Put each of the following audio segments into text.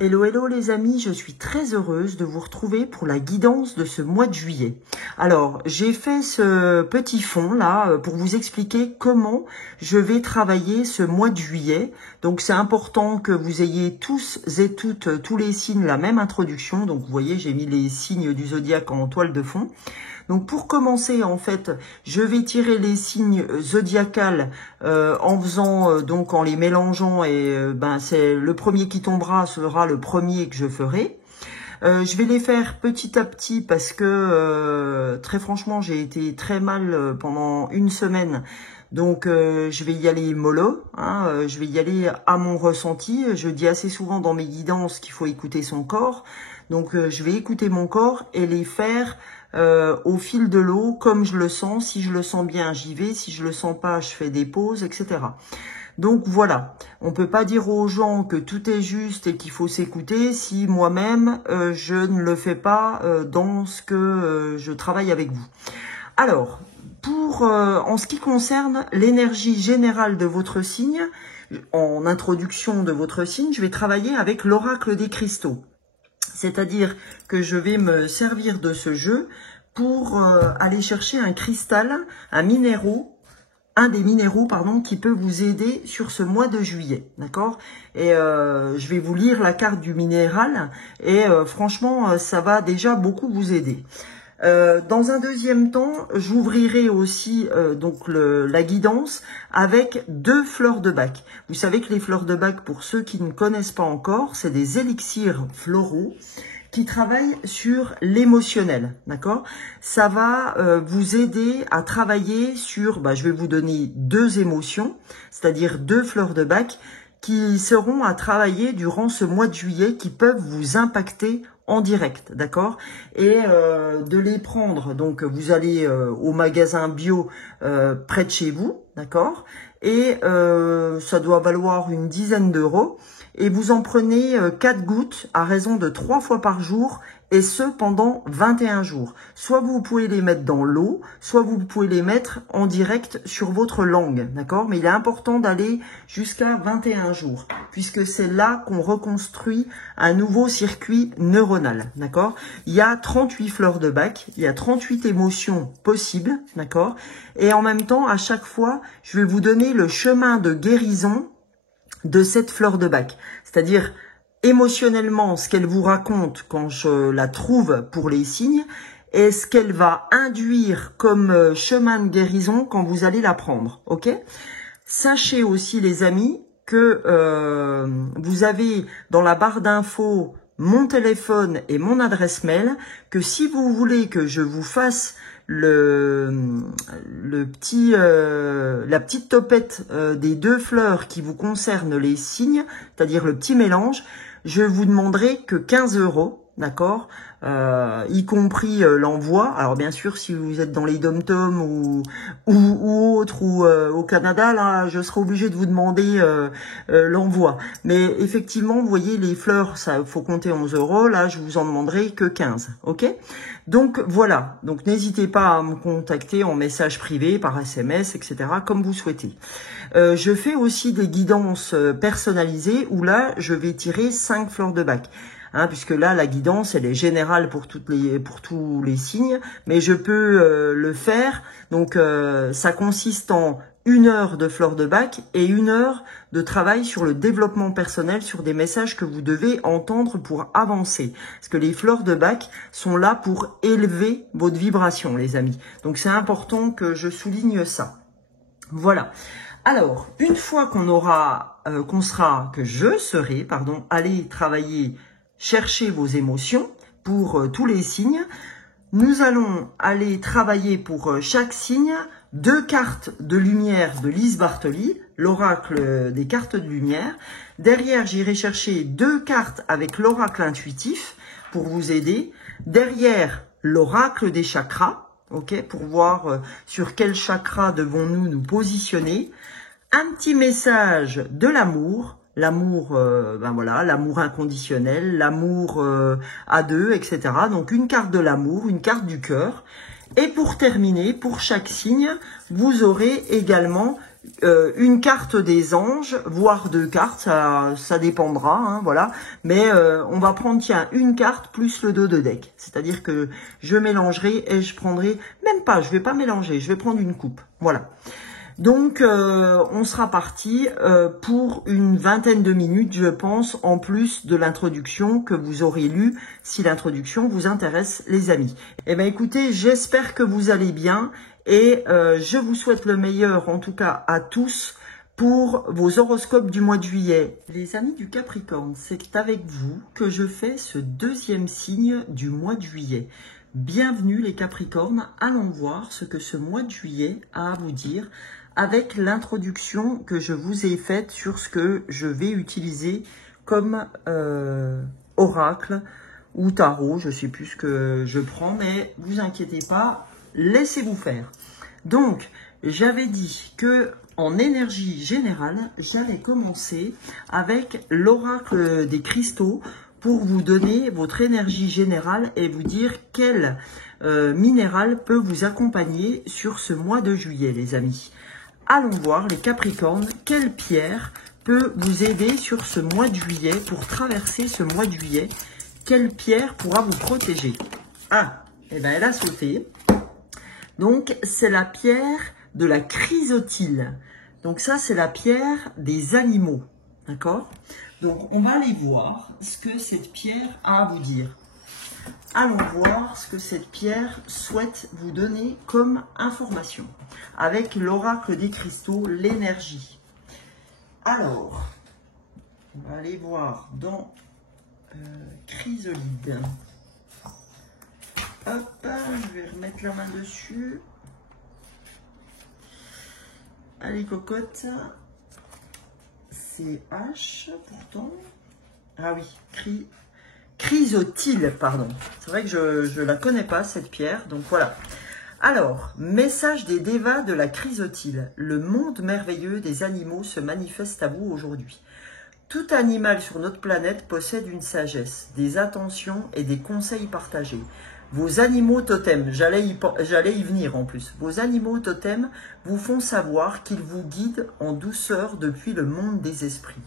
Hello, hello les amis, je suis très heureuse de vous retrouver pour la guidance de ce mois de juillet. Alors, j'ai fait ce petit fond là pour vous expliquer comment je vais travailler ce mois de juillet. Donc, c'est important que vous ayez tous et toutes, tous les signes, la même introduction. Donc, vous voyez, j'ai mis les signes du zodiaque en toile de fond. Donc pour commencer, en fait, je vais tirer les signes zodiacales en faisant donc en les mélangeant et c'est le premier qui tombera sera le premier que je ferai. Je vais les faire petit à petit parce que très franchement j'ai été très mal pendant une semaine. Donc je vais y aller mollo, je vais y aller à mon ressenti. Je dis assez souvent dans mes guidances qu'il faut écouter son corps. Donc je vais écouter mon corps et les faire au fil de l'eau, comme je le sens. Si je le sens bien, j'y vais. Si je le sens pas, je fais des pauses, etc. Donc voilà, on peut pas dire aux gens que tout est juste et qu'il faut s'écouter si moi-même je ne le fais pas dans ce que je travaille avec vous. Alors, en ce qui concerne l'énergie générale de votre signe, en introduction de votre signe, je vais travailler avec l'oracle des cristaux. C'est-à-dire que je vais me servir de ce jeu pour aller chercher un cristal, un des minéraux, qui peut vous aider sur ce mois de juillet, d'accord? Et je vais vous lire la carte du minéral et franchement, ça va déjà beaucoup vous aider. Dans un deuxième temps, j'ouvrirai aussi la guidance avec 2 fleurs de bac. Vous savez que les fleurs de bac, pour ceux qui ne connaissent pas encore, c'est des élixirs floraux qui travaillent sur l'émotionnel, d'accord? Ça va vous aider à travailler sur, je vais vous donner 2 émotions, c'est-à-dire 2 fleurs de bac qui seront à travailler durant ce mois de juillet, qui peuvent vous impacter en direct, d'accord? Et de les prendre, donc vous allez au magasin bio près de chez vous, d'accord? Et ça doit valoir une dizaine d'euros. Et vous en prenez 4 gouttes à raison de 3 fois par jour, et ce pendant 21 jours. Soit vous pouvez les mettre dans l'eau, soit vous pouvez les mettre en direct sur votre langue, d'accord? Mais il est important d'aller jusqu'à 21 jours, puisque c'est là qu'on reconstruit un nouveau circuit neuronal, d'accord? Il y a 38 fleurs de bac, il y a 38 émotions possibles, d'accord? Et en même temps, à chaque fois, je vais vous donner le chemin de guérison de cette fleur de bac, c'est-à-dire émotionnellement ce qu'elle vous raconte quand je la trouve pour les signes et ce qu'elle va induire comme chemin de guérison quand vous allez la prendre, ok? Sachez aussi les amis que vous avez dans la barre d'infos mon téléphone et mon adresse mail, que si vous voulez que je vous fasse la petite topette des 2 fleurs qui vous concernent les signes, c'est-à-dire le petit mélange, je vous demanderai que 15 euros, d'accord, y compris l'envoi. Alors bien sûr, si vous êtes dans les dom-toms ou autres, ou au Canada, là, je serai obligé de vous demander l'envoi. Mais effectivement, vous voyez, les fleurs, ça faut compter 11 euros. Là, je vous en demanderai que 15, ok? Donc voilà, donc n'hésitez pas à me contacter en message privé, par SMS, etc., comme vous souhaitez. Je fais aussi des guidances personnalisées où là, je vais tirer 5 fleurs de bac. Puisque là, la guidance, elle est générale pour tous les signes, mais je peux le faire. Donc, ça consiste en 1 heure de fleurs de bac et 1 heure de travail sur le développement personnel, sur des messages que vous devez entendre pour avancer. Parce que les fleurs de bac sont là pour élever votre vibration, les amis. Donc, c'est important que je souligne ça. Voilà. Alors, une fois que je serai, allé travailler, chercher vos émotions pour tous les signes, nous allons aller travailler pour chaque signe 2 cartes de lumière de Lise Bartoli, l'oracle des cartes de lumière. Derrière, j'irai chercher 2 cartes avec l'oracle intuitif pour vous aider. Derrière, l'oracle des chakras, ok, pour voir sur quel chakra devons-nous nous positionner. Un petit message de l'amour. L'amour, l'amour inconditionnel, l'amour à 2, etc. Donc une carte de l'amour, une carte du cœur. Et pour terminer, pour chaque signe, vous aurez également une carte des anges, voire 2 cartes, ça dépendra, hein, voilà. Mais on va prendre, tiens, une carte plus le dos de deck. C'est-à-dire que je mélangerai et je prendrai, même pas, je vais pas mélanger, je vais prendre une coupe, voilà. Donc, on sera parti pour une vingtaine de minutes, je pense, en plus de l'introduction que vous aurez lue, si l'introduction vous intéresse, les amis. Eh bien, écoutez, j'espère que vous allez bien et je vous souhaite le meilleur, en tout cas à tous, pour vos horoscopes du mois de juillet. Les amis du Capricorne, c'est avec vous que je fais ce deuxième signe du mois de juillet. Bienvenue les Capricornes, allons voir ce que ce mois de juillet a à vous dire avec l'introduction que je vous ai faite sur ce que je vais utiliser comme oracle ou tarot. Je ne sais plus ce que je prends, mais vous inquiétez pas, laissez-vous faire. Donc, j'avais dit que en énergie générale, j'allais commencer avec l'oracle des cristaux pour vous donner votre énergie générale et vous dire quel minéral peut vous accompagner sur ce mois de juillet, les amis. Allons voir, les Capricornes, quelle pierre peut vous aider sur ce mois de juillet pour traverser ce mois de juillet? Quelle pierre pourra vous protéger? Ah, eh bien, elle a sauté. Donc, c'est la pierre de la chrysotile. Donc, ça, c'est la pierre des animaux. D'accord? Donc, on va aller voir ce que cette pierre a à vous dire. Allons voir ce que cette pierre souhaite vous donner comme information. Avec l'oracle des cristaux, l'énergie. Alors, on va aller voir dans Chrysolide. Hop, je vais remettre la main dessus. Allez, cocotte. C'est H, pourtant. Ah oui, chrysotile, pardon. C'est vrai que je ne la connais pas, cette pierre. Donc voilà. Alors, message des dévas de la chrysotile. Le monde merveilleux des animaux se manifeste à vous aujourd'hui. Tout animal sur notre planète possède une sagesse, des attentions et des conseils partagés. Vos animaux totems, j'allais y venir en plus, vos animaux totems vous font savoir qu'ils vous guident en douceur depuis le monde des esprits.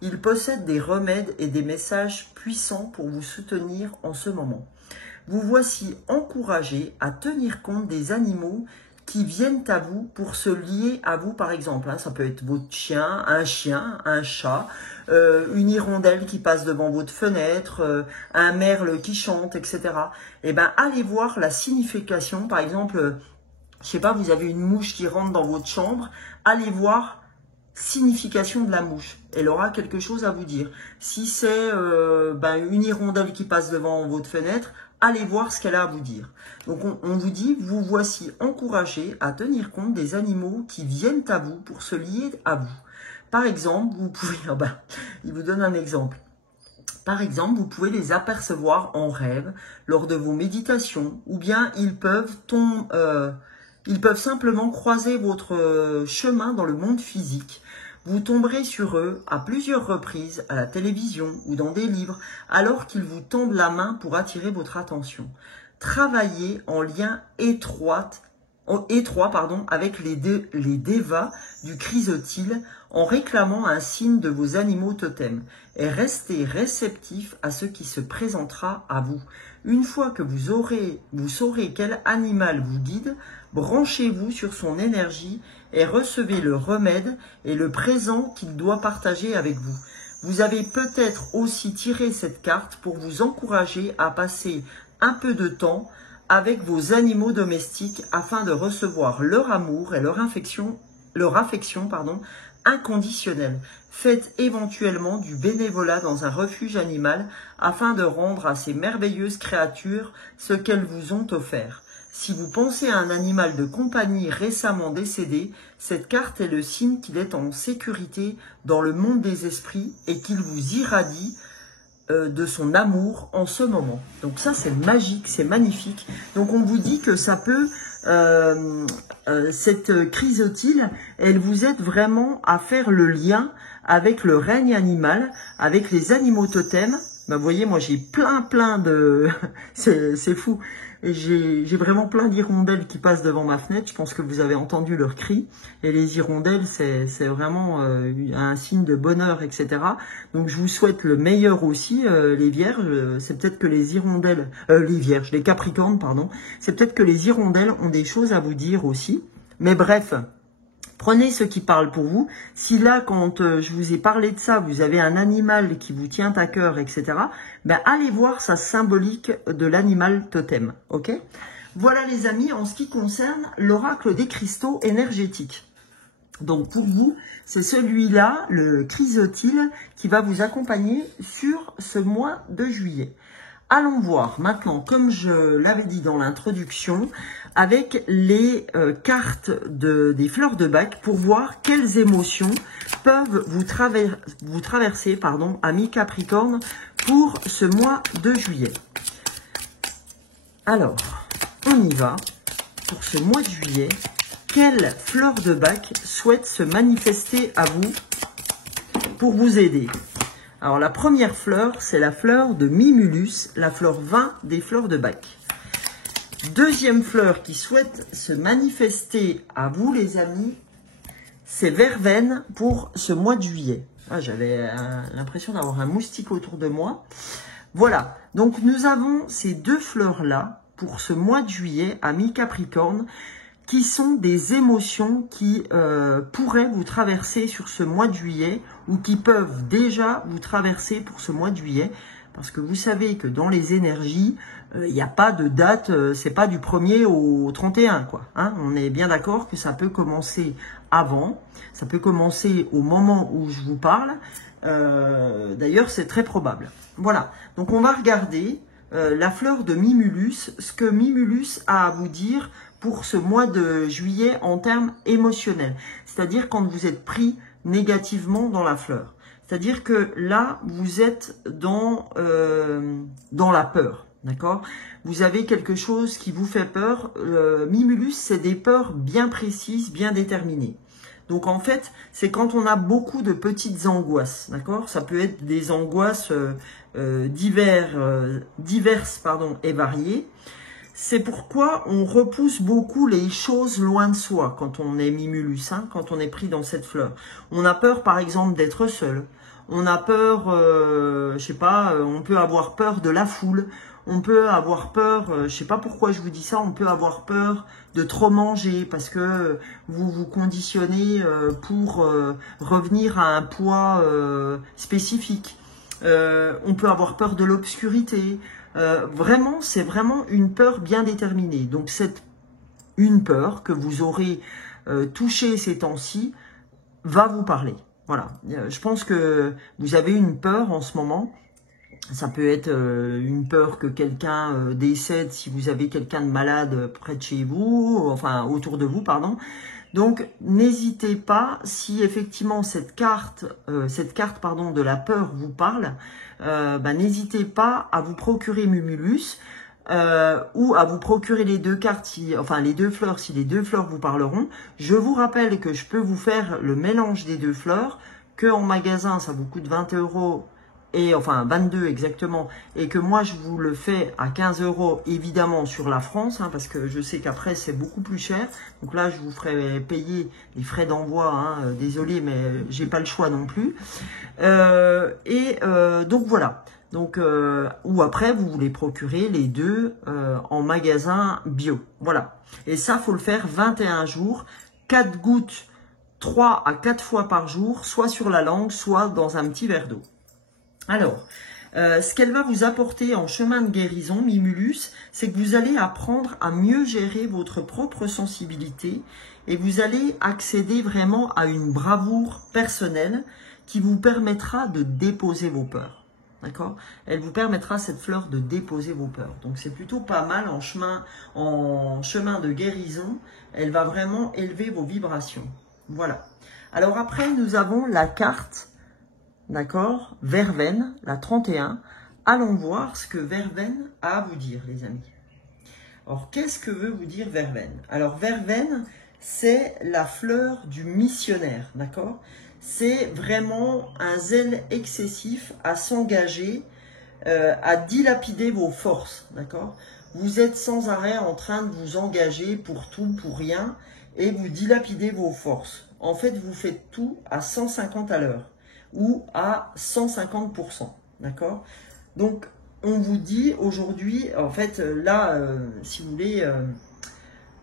Ils possèdent des remèdes et des messages puissants pour vous soutenir en ce moment. Vous voici encouragés à tenir compte des animaux qui viennent à vous pour se lier à vous, par exemple. Ça peut être votre chien, un chat, une hirondelle qui passe devant votre fenêtre, un merle qui chante, etc. Eh bien, allez voir la signification. Par exemple, je sais pas, vous avez une mouche qui rentre dans votre chambre. Allez voir signification de la mouche. Elle aura quelque chose à vous dire. Si c'est une hirondelle qui passe devant votre fenêtre, allez voir ce qu'elle a à vous dire. Donc, on vous dit, vous voici encouragés à tenir compte des animaux qui viennent à vous pour se lier à vous. Par exemple, vous pouvez... il vous donne un exemple. Par exemple, vous pouvez les apercevoir en rêve lors de vos méditations ou bien ils peuvent simplement croiser votre chemin dans le monde physique. Vous tomberez sur eux à plusieurs reprises à la télévision ou dans des livres alors qu'ils vous tendent la main pour attirer votre attention. Travaillez en lien étroit avec les dévas du chrysotile en réclamant un signe de vos animaux totems et restez réceptifs à ce qui se présentera à vous. Une fois que vous saurez quel animal vous guide, branchez-vous sur son énergie et recevez le remède et le présent qu'il doit partager avec vous. Vous avez peut-être aussi tiré cette carte pour vous encourager à passer un peu de temps avec vos animaux domestiques afin de recevoir leur amour et leur affection inconditionnelle. Faites éventuellement du bénévolat dans un refuge animal afin de rendre à ces merveilleuses créatures ce qu'elles vous ont offert. Si vous pensez à un animal de compagnie récemment décédé, cette carte est le signe qu'il est en sécurité dans le monde des esprits et qu'il vous irradie de son amour en ce moment. Donc ça, c'est magique, c'est magnifique. Donc on vous dit que ça peut, cette chrysotile, elle vous aide vraiment à faire le lien avec le règne animal, avec les animaux totems Ben, vous voyez, moi j'ai plein de... c'est fou. J'ai vraiment plein d'hirondelles qui passent devant ma fenêtre. Je pense que vous avez entendu leurs cris. Et les hirondelles, c'est vraiment un signe de bonheur, etc. Donc je vous souhaite le meilleur aussi, les vierges. C'est peut-être que les hirondelles... les vierges, les capricornes, pardon. C'est peut-être que les hirondelles ont des choses à vous dire aussi. Mais bref... Prenez ce qui parle pour vous. Si là, quand je vous ai parlé de ça, vous avez un animal qui vous tient à cœur, etc., ben allez voir sa symbolique de l'animal totem. Ok? Voilà les amis, en ce qui concerne l'oracle des cristaux énergétiques. Donc pour vous, c'est celui-là, le chrysotile, qui va vous accompagner sur ce mois de juillet. Allons voir maintenant, comme je l'avais dit dans l'introduction, avec les cartes des fleurs de bac pour voir quelles émotions peuvent vous traverser, amis Capricorne, pour ce mois de juillet. Alors, on y va. Pour ce mois de juillet, quelle fleur de bac souhaite se manifester à vous pour vous aider? Alors, la première fleur, c'est la fleur de Mimulus, la fleur 20 des fleurs de bac. Deuxième fleur qui souhaite se manifester à vous, les amis, c'est Verveine pour ce mois de juillet. Ah, j'avais l'impression d'avoir un moustique autour de moi. Voilà, donc nous avons ces deux fleurs-là pour ce mois de juillet, amis Capricorne, qui sont des émotions qui pourraient vous traverser sur ce mois de juillet ou qui peuvent déjà vous traverser pour ce mois de juillet. Parce que vous savez que dans les énergies, il n'y a pas de date, c'est pas du 1er au 31, quoi. Hein, on est bien d'accord que ça peut commencer avant, ça peut commencer au moment où je vous parle. D'ailleurs, c'est très probable. Voilà, donc on va regarder la fleur de Mimulus, ce que Mimulus a à vous dire pour ce mois de juillet en termes émotionnels. C'est-à-dire quand vous êtes pris négativement dans la fleur. C'est-à-dire que là, vous êtes dans la peur, d'accord? Vous avez quelque chose qui vous fait peur. Mimulus, c'est des peurs bien précises, bien déterminées. Donc en fait, c'est quand on a beaucoup de petites angoisses, d'accord? Ça peut être des angoisses diverses et variées. C'est pourquoi on repousse beaucoup les choses loin de soi quand on est Mimulus, hein, quand on est pris dans cette fleur. On a peur, par exemple, d'être seul. On a peur, je sais pas, on peut avoir peur de la foule. On peut avoir peur, je sais pas pourquoi je vous dis ça, on peut avoir peur de trop manger parce que vous vous conditionnez pour revenir à un poids spécifique. On peut avoir peur de l'obscurité. Vraiment, c'est vraiment une peur bien déterminée. Donc, c'est une peur que vous aurez touchée ces temps-ci va vous parler. Voilà. Je pense que vous avez une peur en ce moment. Ça peut être une peur que quelqu'un décède si vous avez quelqu'un de malade près de chez vous, enfin autour de vous, pardon. Donc, n'hésitez pas, si effectivement cette carte de la peur vous parle, n'hésitez pas à vous procurer Mimulus ou à vous procurer les deux cartes, les deux fleurs, si les deux fleurs vous parleront. Je vous rappelle que je peux vous faire le mélange des deux fleurs, que en magasin, ça vous coûte 20 €. Et enfin 22 exactement, et que moi je vous le fais à 15 € évidemment sur la France, hein, parce que je sais qu'après c'est beaucoup plus cher. Donc là je vous ferai payer les frais d'envoi, hein, désolé mais j'ai pas le choix non plus. Donc voilà. Donc ou après vous les procurez les deux en magasin bio. Voilà. Et ça faut le faire 21 jours, 4 gouttes 3 à 4 fois par jour, soit sur la langue, soit dans un petit verre d'eau. Alors, ce qu'elle va vous apporter en chemin de guérison, Mimulus, c'est que vous allez apprendre à mieux gérer votre propre sensibilité et vous allez accéder vraiment à une bravoure personnelle qui vous permettra de déposer vos peurs. D'accord? Elle vous permettra, cette fleur, de déposer vos peurs. Donc, c'est plutôt pas mal en chemin de guérison. Elle va vraiment élever vos vibrations. Voilà. Alors après, nous avons la carte... D'accord, Verveine, la 31. Allons voir ce que Verveine a à vous dire, les amis. Alors, qu'est-ce que veut vous dire Verveine? Alors, Verveine, c'est la fleur du missionnaire, d'accord? C'est vraiment un zèle excessif à s'engager à dilapider vos forces, d'accord? Vous êtes sans arrêt en train de vous engager pour tout, pour rien, et vous dilapidez vos forces. En fait, vous faites tout à 150 à l'heure ou à 150%, d'accord? Donc, on vous dit aujourd'hui, en fait, là, si vous voulez,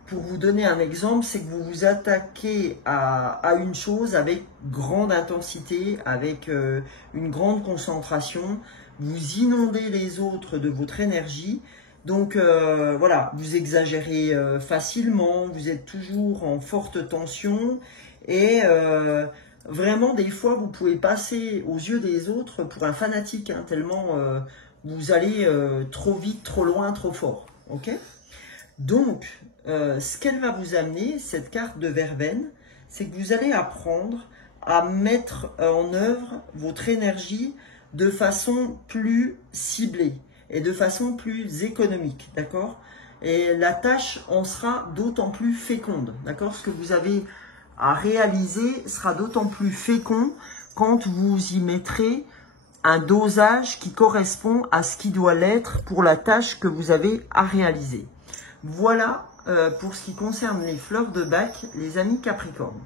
pour vous donner un exemple, c'est que vous vous attaquez à une chose avec grande intensité, avec une grande concentration, vous inondez les autres de votre énergie. Donc voilà, vous exagérez facilement, vous êtes toujours en forte tension et vraiment des fois vous pouvez passer aux yeux des autres pour un fanatique, hein, tellement vous allez trop vite, trop loin, trop fort. Ok? Donc, ce qu'elle va vous amener, cette carte de verveine, c'est que vous allez apprendre à mettre en œuvre votre énergie de façon plus ciblée et de façon plus économique, d'accord? Et la tâche en sera d'autant plus féconde, d'accord? Ce que vous avez à réaliser sera d'autant plus fécond quand vous y mettrez un dosage qui correspond à ce qui doit l'être pour la tâche que vous avez à réaliser. Voilà pour ce qui concerne les fleurs de bac, les amis Capricorne.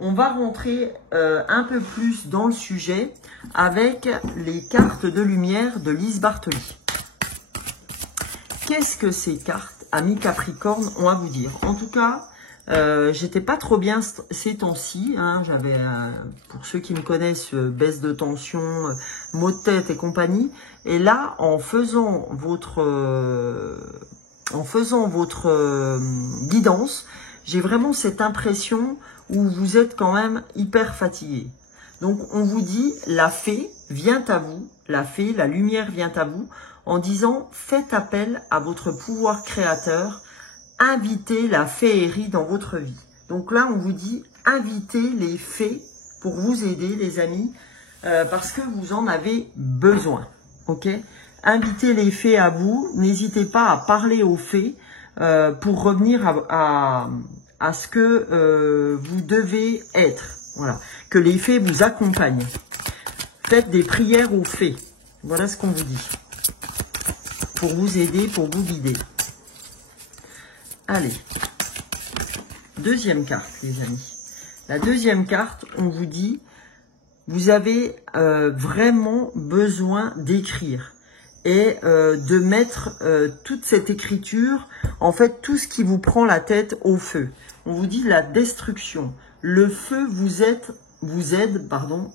On va rentrer un peu plus dans le sujet avec les cartes de lumière de Lise Bartoli. Qu'est-ce que ces cartes, amis Capricorne, ont à vous dire? En tout cas, j'étais pas trop bien ces temps-ci. Hein, j'avais, pour ceux qui me connaissent, baisse de tension, maux de tête et compagnie. Et là, en faisant votre guidance, j'ai vraiment cette impression où vous êtes quand même hyper fatigué. Donc, on vous dit, la fée vient à vous, la fée, la lumière vient à vous, en disant, faites appel à votre pouvoir créateur, invitez la féerie dans votre vie. Donc là, on vous dit, invitez les fées pour vous aider, les amis, parce que vous en avez besoin, ok? Invitez les fées à vous, n'hésitez pas à parler aux fées pour revenir à ce que vous devez être. Voilà, que les fées vous accompagnent. Faites des prières aux fées. Voilà ce qu'on vous dit. Pour vous aider, pour vous guider. Allez. Deuxième carte, les amis. La deuxième carte, on vous dit, vous avez vraiment besoin d'écrire. Et de mettre toute cette écriture, en fait, tout ce qui vous prend la tête au feu. On vous dit la destruction. Le feu vous aide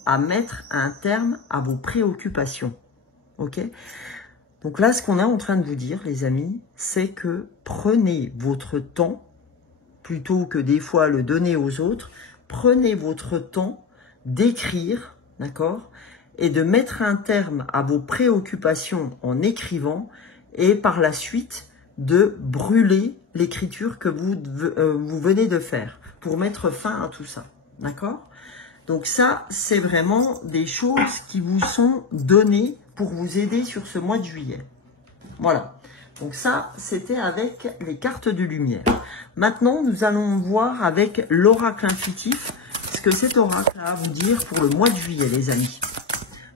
à mettre un terme à vos préoccupations. Ok? Donc là, ce qu'on est en train de vous dire, les amis, c'est que prenez votre temps, plutôt que des fois le donner aux autres, prenez votre temps d'écrire, d'accord? Et de mettre un terme à vos préoccupations en écrivant et par la suite de brûler l'écriture que vous venez de faire pour mettre fin à tout ça. D'accord? Donc ça, c'est vraiment des choses qui vous sont données pour vous aider sur ce mois de juillet. Voilà. Donc ça, c'était avec les cartes de lumière. Maintenant, nous allons voir avec l'oracle intuitif ce que cet oracle a à vous dire pour le mois de juillet, les amis.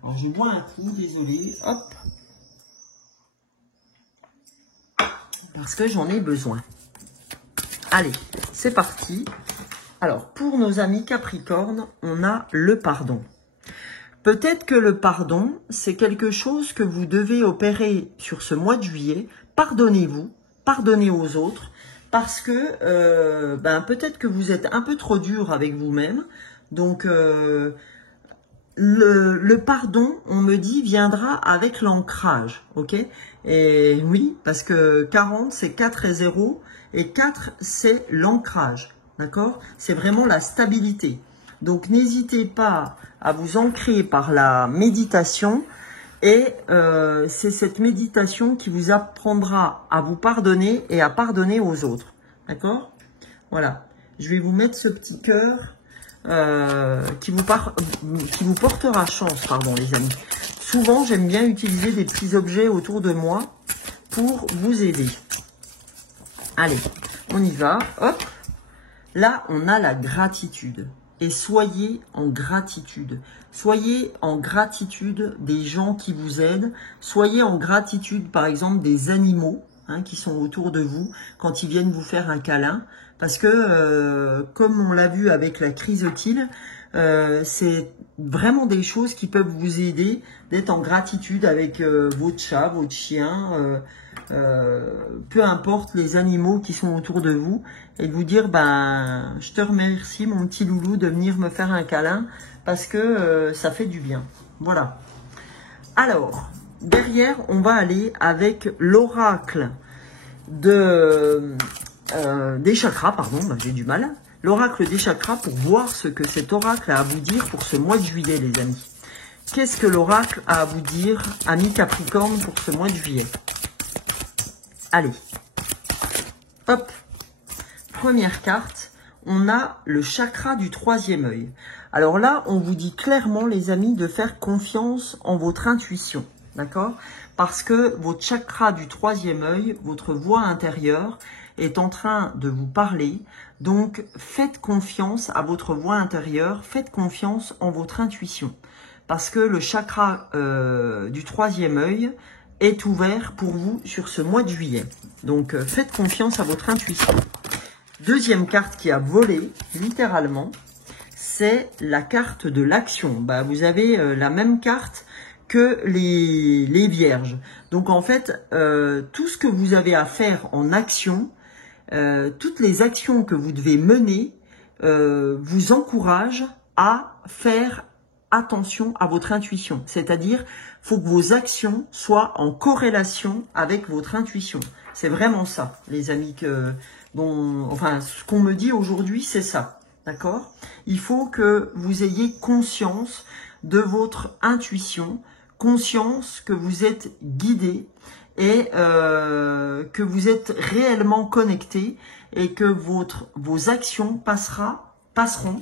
Alors, je bois un coup, désolé. Hop. Parce que j'en ai besoin. Allez, c'est parti. Alors, pour nos amis Capricorne, on a le pardon. Peut-être que le pardon, c'est quelque chose que vous devez opérer sur ce mois de juillet. Pardonnez-vous, pardonnez aux autres, parce que peut-être que vous êtes un peu trop dur avec vous-même. Donc, le pardon, on me dit, viendra avec l'ancrage, ok? Et oui, parce que 40, c'est 4 et 0, et 4, c'est l'ancrage, d'accord? C'est vraiment la stabilité. Donc, n'hésitez pas à vous ancrer par la méditation, et c'est cette méditation qui vous apprendra à vous pardonner et à pardonner aux autres, d'accord? Voilà, je vais vous mettre ce petit cœur qui vous portera chance, pardon, les amis. Souvent, j'aime bien utiliser des petits objets autour de moi pour vous aider. Allez, on y va. Hop. Là, on a la gratitude. et soyez en gratitude. Soyez en gratitude des gens qui vous aident. Soyez en gratitude, par exemple, des animaux qui sont autour de vous quand ils viennent vous faire un câlin. Parce que, comme on l'a vu avec la chrysotile, c'est vraiment des choses qui peuvent vous aider d'être en gratitude avec votre chat, votre chien, peu importe les animaux qui sont autour de vous, et de vous dire, ben, je te remercie mon petit loulou de venir me faire un câlin parce que ça fait du bien. Voilà. Alors, derrière, on va aller avec l'oracle des chakras, pardon, ben, j'ai du mal. L'oracle des chakras pour voir ce que cet oracle a à vous dire pour ce mois de juillet, les amis. Qu'est-ce que l'oracle a à vous dire, amis Capricorne, pour ce mois de juillet? Allez, hop, première carte, on a le chakra du troisième œil. Alors là, on vous dit clairement, les amis, de faire confiance en votre intuition, d'accord? Parce que votre chakra du troisième œil, votre voix intérieure, est en train de vous parler. Donc, faites confiance à votre voix intérieure, faites confiance en votre intuition. Parce que le chakra du troisième œil est ouvert pour vous sur ce mois de juillet. Donc, faites confiance à votre intuition. Deuxième carte qui a volé, littéralement, c'est la carte de l'action. Bah, vous avez la même carte que les vierges. Donc, en fait, tout ce que vous avez à faire en action, toutes les actions que vous devez mener, vous encouragent à faire attention à votre intuition. C'est-à-dire, faut que vos actions soient en corrélation avec votre intuition. C'est vraiment ça, les amis, enfin, ce qu'on me dit aujourd'hui, c'est ça. D'accord? Il faut que vous ayez conscience de votre intuition, conscience que vous êtes guidé et que vous êtes réellement connecté et que vos actions passeront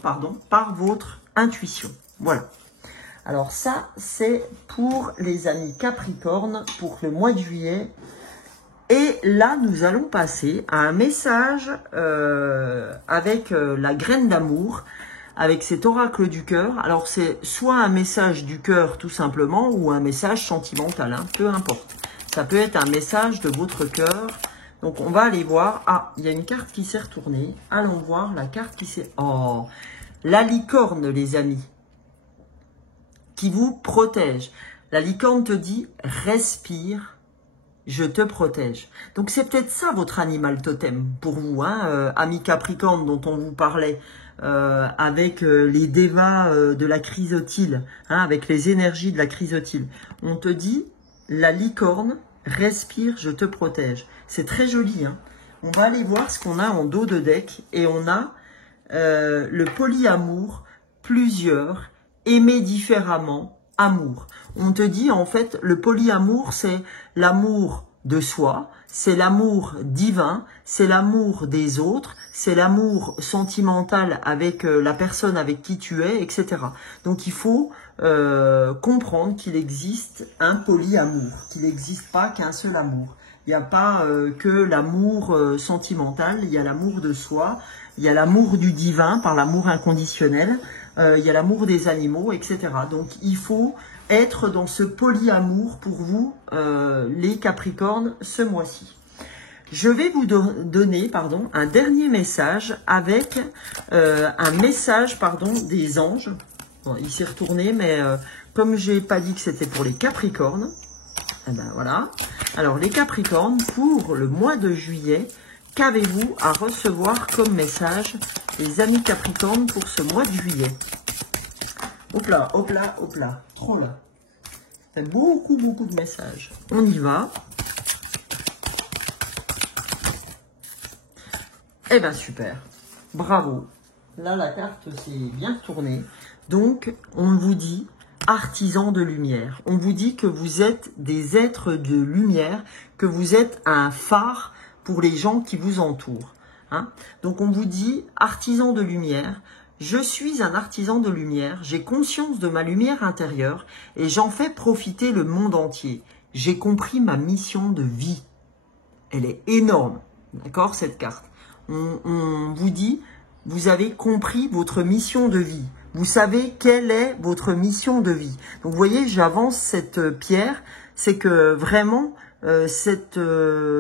par votre intuition. Voilà. Alors ça, c'est pour les amis Capricorne pour le mois de juillet. Et là, nous allons passer à un message avec la graine d'amour, avec cet oracle du cœur. Alors, c'est soit un message du cœur tout simplement, ou un message sentimental, hein, peu importe. Ça peut être un message de votre cœur. Donc, on va aller voir. Ah, il y a une carte qui s'est retournée. Allons voir la carte qui s'est... Oh, la licorne, les amis, qui vous protège. La licorne te dit, respire, je te protège. Donc, c'est peut-être ça votre animal totem pour vous, hein, ami Capricorne dont on vous parlait, avec les dévas de la chrysotile, hein, avec les énergies de la chrysotile. On te dit, la licorne, respire, je te protège. C'est très joli, hein. On va aller voir ce qu'on a en dos de deck. Et on a le polyamour, plusieurs, aimer différemment, amour. On te dit, en fait, le polyamour, c'est l'amour de soi, c'est l'amour divin, c'est l'amour des autres, c'est l'amour sentimental avec la personne avec qui tu es, etc. Donc, il faut comprendre qu'il existe un polyamour, qu'il n'existe pas qu'un seul amour. Il n'y a pas que l'amour sentimental, il y a l'amour de soi, il y a l'amour du divin par l'amour inconditionnel, il y a l'amour des animaux, etc. Donc, il faut être dans ce polyamour pour vous, les Capricornes, ce mois-ci. Je vais vous donner un dernier message avec un message des anges. Bon, il s'est retourné, mais comme je n'ai pas dit que c'était pour les Capricornes, eh ben voilà. Alors, les Capricornes, pour le mois de juillet, qu'avez-vous à recevoir comme message, les amis Capricornes, pour ce mois de juillet? Hop là, hop là, hop là. Oh là. Ça fait beaucoup, beaucoup de messages. On y va. Eh ben super. Bravo. Là, la carte s'est bien tournée. Donc, on vous dit artisans de lumière. On vous dit que vous êtes des êtres de lumière, que vous êtes un phare pour les gens qui vous entourent. Hein? Donc, on vous dit artisans de lumière. Je suis un artisan de lumière, j'ai conscience de ma lumière intérieure et j'en fais profiter le monde entier. J'ai compris ma mission de vie. Elle est énorme, d'accord, cette carte. On vous dit, vous avez compris votre mission de vie. Vous savez quelle est votre mission de vie. Donc vous voyez, j'avance cette pierre, c'est que vraiment, cette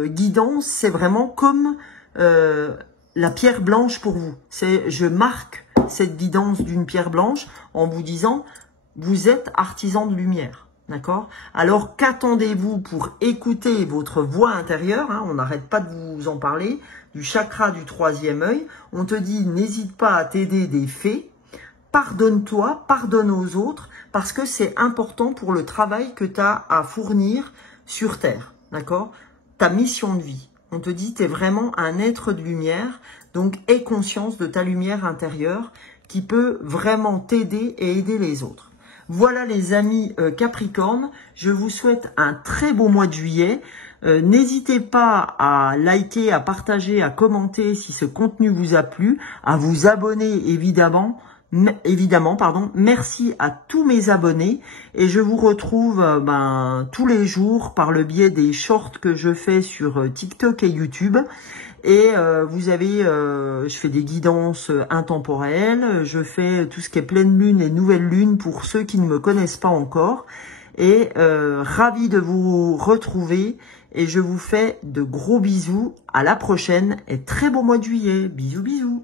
guidance, c'est vraiment comme la pierre blanche pour vous. Je marque cette guidance d'une pierre blanche en vous disant, vous êtes artisan de lumière. D'accord? Alors, qu'attendez-vous pour écouter votre voix intérieure, hein, on n'arrête pas de vous en parler, du chakra du troisième œil. On te dit, n'hésite pas à t'aider des fées. Pardonne-toi, pardonne aux autres, parce que c'est important pour le travail que tu as à fournir sur Terre. D'accord? Ta mission de vie. On te dit, tu es vraiment un être de lumière, donc aie conscience de ta lumière intérieure qui peut vraiment t'aider et aider les autres. Voilà les amis Capricorne, je vous souhaite un très beau mois de juillet. N'hésitez pas à liker, à partager, à commenter si ce contenu vous a plu, à vous abonner évidemment. Merci à tous mes abonnés et je vous retrouve tous les jours par le biais des shorts que je fais sur TikTok et YouTube. Et vous avez, je fais des guidances intemporelles, je fais tout ce qui est pleine lune et nouvelle lune pour ceux qui ne me connaissent pas encore. Et ravi de vous retrouver et je vous fais de gros bisous. À la prochaine et très beau mois de juillet. Bisous bisous.